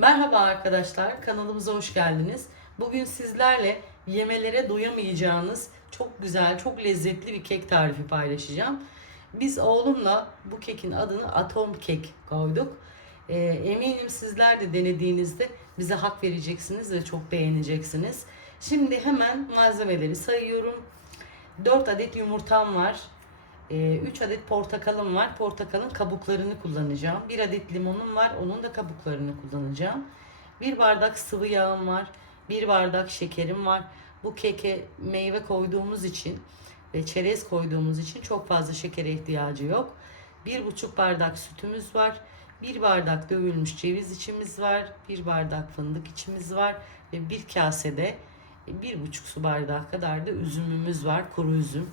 Merhaba arkadaşlar, kanalımıza hoş geldiniz. Bugün sizlerle yemelere doyamayacağınız çok güzel, çok lezzetli bir kek tarifi paylaşacağım. Biz oğlumla bu kekin adını atom kek koyduk. Ee, eminim sizler de denediğinizde bize hak vereceksiniz ve çok beğeneceksiniz. Şimdi hemen malzemeleri sayıyorum. 4 adet yumurtam var. 3 adet portakalım var. Portakalın kabuklarını kullanacağım. 1 adet limonum var. Onun da kabuklarını kullanacağım. 1 bardak sıvı yağım var. 1 bardak şekerim var. Bu keke meyve koyduğumuz için ve çerez koyduğumuz için çok fazla şekere ihtiyacı yok. 1,5 bardak sütümüz var. 1 bardak dövülmüş ceviz içimiz var. 1 bardak fındık içimiz var. Ve 1 kasede 1,5 su bardağı kadar da üzümümüz var. Kuru üzüm.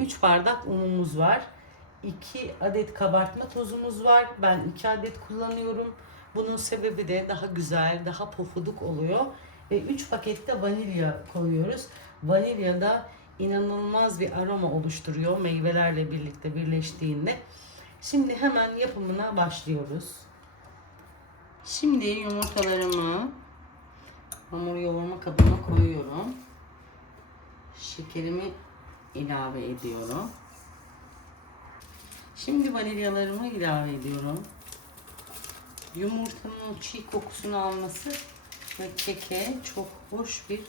3 bardak unumuz var. 2 adet kabartma tozumuz var. Ben 2 adet kullanıyorum. Bunun sebebi de daha güzel, daha pofuduk oluyor. Ve 3 pakette vanilya koyuyoruz. Vanilya da inanılmaz bir aroma oluşturuyor meyvelerle birlikte birleştiğinde. Şimdi hemen yapımına başlıyoruz. Şimdi yumurtalarımı hamur yoğurma kabına koyuyorum. Şekerimi ilave ediyorum. Şimdi vanilyalarımı ilave ediyorum. Yumurtanın çiğ kokusunu alması ve keke çok hoş bir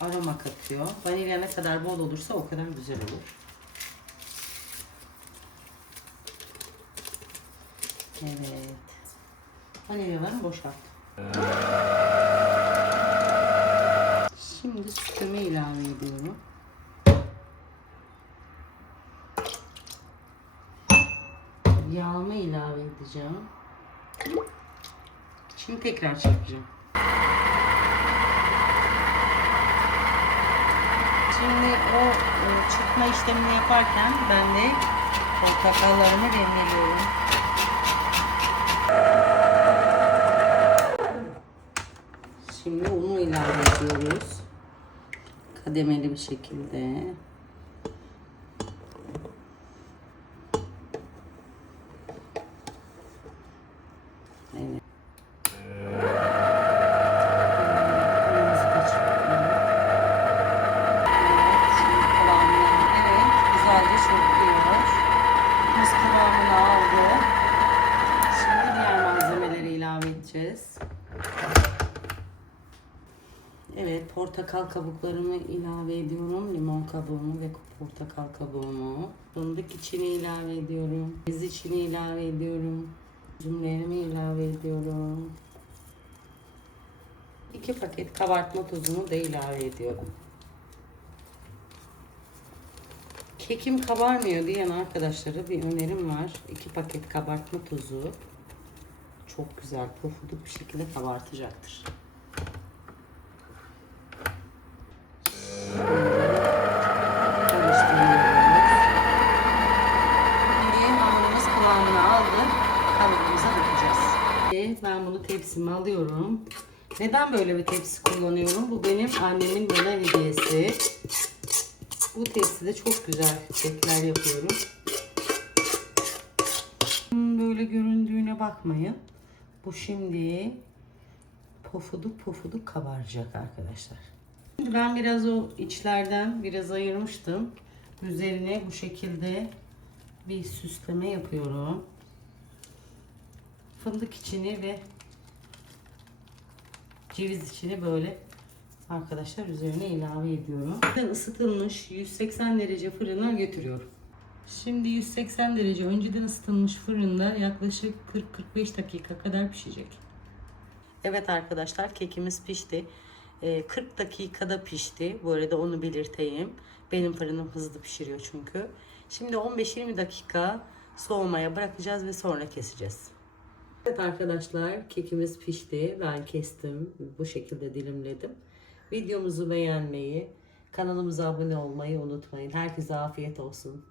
aroma katıyor. Vanilya ne kadar bol olursa o kadar güzel olur. Evet. Vanilyalarımı boşalttım. Şimdi sütümü ilave ediyorum. Yağımı ilave edeceğim. Şimdi tekrar çırpacağım. Şimdi o e, çırpma işlemini yaparken ben de portakallarımı rendeliyorum. Şimdi unu ilave ediyoruz. Kademeli bir şekilde. Evet. Kırmızı kaçırıyor. Evet, şimdi kıvamına evet, güzelce çırpıyor. Biz kıvamını aldı. Şimdi diğer malzemeleri edeceğiz. Evet, portakal kabuklarımı ilave ediyorum. Limon kabuğumu ve portakal kabuğumu. Fındık içini ilave ediyorum. Biz içini ilave ediyorum. Üzümlerimi ilave ediyorum. İki paket kabartma tozunu da ilave ediyorum. Kekim kabarmıyor diyen arkadaşlara bir önerim var. İki paket kabartma tozu çok güzel pofuduk bir şekilde kabartacaktır. Ben bunu tepsime alıyorum. Neden böyle bir tepsi kullanıyorum? Bu benim annemin bana hediyesi. Bu tepside çok güzel kekler yapıyorum. Böyle göründüğüne bakmayın. Bu şimdi pofuduk pofuduk kabaracak arkadaşlar. Şimdi ben biraz o içlerden biraz ayırmıştım. Üzerine bu şekilde bir süsleme yapıyorum. Fındık içini ve ceviz içini böyle arkadaşlar üzerine ilave ediyorum. Isıtılmış 180 derece fırına götürüyorum. Şimdi 180 derece önceden ısıtılmış fırında yaklaşık 40-45 dakika kadar pişecek. Evet arkadaşlar kekimiz pişti. Ee, 40 dakikada pişti. Bu arada onu belirteyim. Benim fırınım hızlı pişiriyor çünkü. Şimdi 15-20 dakika soğumaya bırakacağız ve sonra keseceğiz. Evet arkadaşlar kekimiz pişti. Ben kestim. Bu şekilde dilimledim. Videomuzu beğenmeyi, kanalımıza abone olmayı unutmayın. Herkese afiyet olsun.